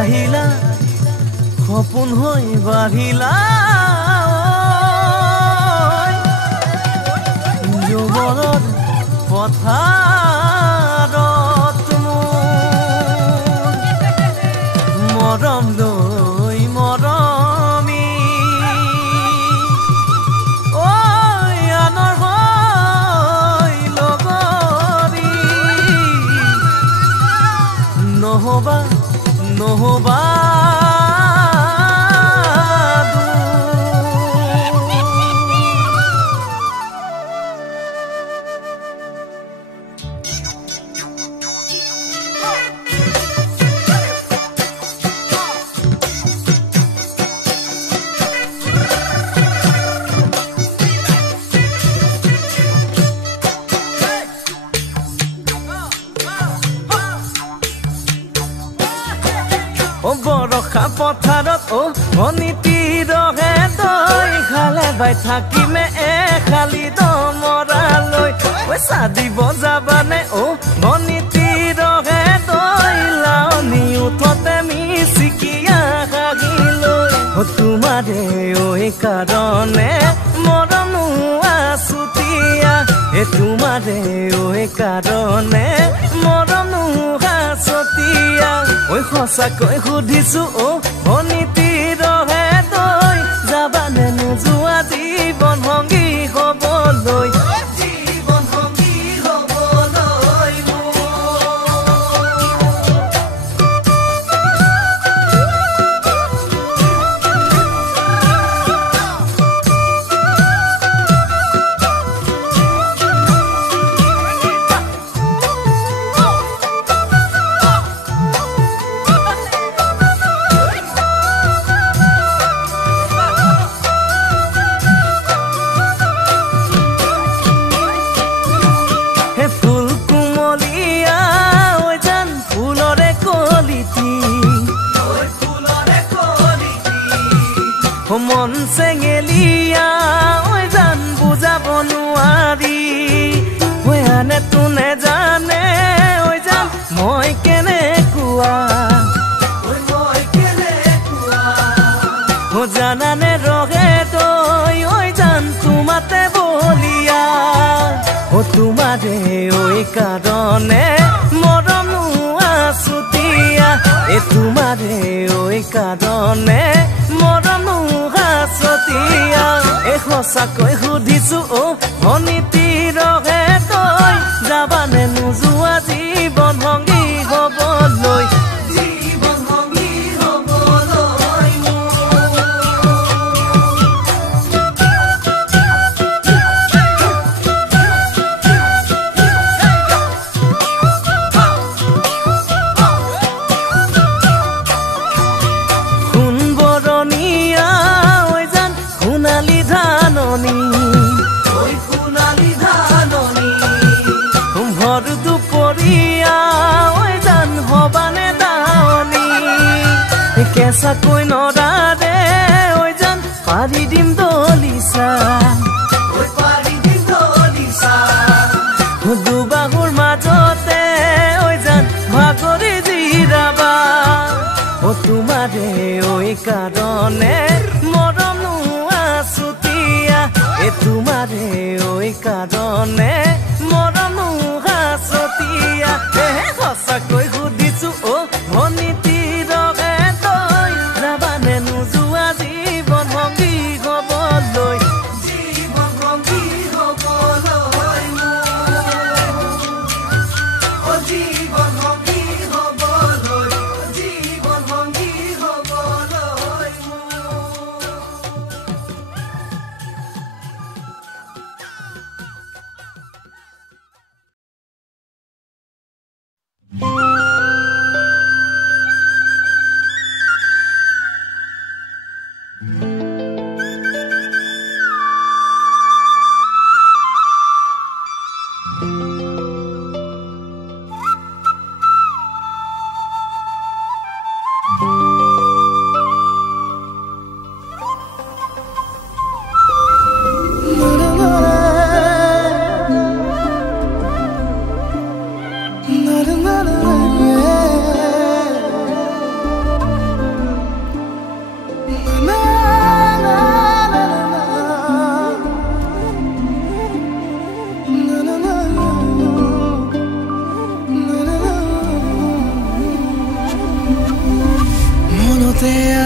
আহিলা সপোন হৈ বাঢ়িলা যুগলত পথাৰত মৰম লৈ মৰমি আনৰ হৈ লগৰী নহবা নহবা বৰষা পথাৰত অনীতি ৰহে তই খালে বাই থাকিমে খালি দমৰালৈ পইচা দিব যাবানে অনীতি ৰহে তই লাউনি উঠতে মিচিকিয়া খাগিলৈ তোমাৰে কাৰণে মৰমো আছুতীয়া তোমাৰে কাৰণে মৰমো আছতীয়া সঁচাকৈ সুধিছো অনীতি ৰহে তই যাবানে নোযোৱা জীৱন সংগী হবলৈ জীৱন সংগী হবলৈ মন চেঙেলিয়া জান বুজাব নোৱাৰি আনে তোনে জানে জান মই কেনেকুৱা জানানে ৰহে তই জান তোমাতে বলিয়া তোমাৰে কাৰণে মৰমো আছুতীয়া তোমাৰে কাৰণে মৰমো আছতীয়া সঁচাকৈ সুধিছো অনীতি ৰহে তই যাবানে নোযোৱা জীৱন সংগী হবলৈ জীৱন সংগী হবলৈ ভৰ দুপৰীয়া জান হবানে দাৱনী কেঁচাকৈ নৰাৰে জান পাৰি দিম দলিচা দুবাহুৰ মাজতে জান ভাগৰি জিৰাবা তোমাৰে কাৰণে মৰমো আছুতীয়া তোমাৰে কাৰণে মৰমো আছতীয়া সঁচাকৈ সুধিছো অনীতি ৰহে তই যাবানে নোযোৱা জীৱন সংগী হবলৈ জীৱন সংগী হবলৈ জীৱন সংগী হবলৈ জীৱন সংগী হবলৈ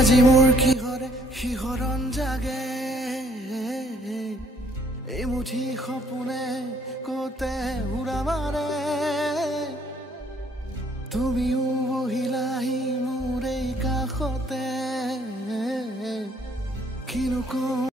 আজি মোৰ কিহৰে শিহৰণ জাগে এই মুঠি সপোনে কতে উৰা মাৰে তুমিও বহিলাহি মোৰ এই কাষতে কিনো কওঁ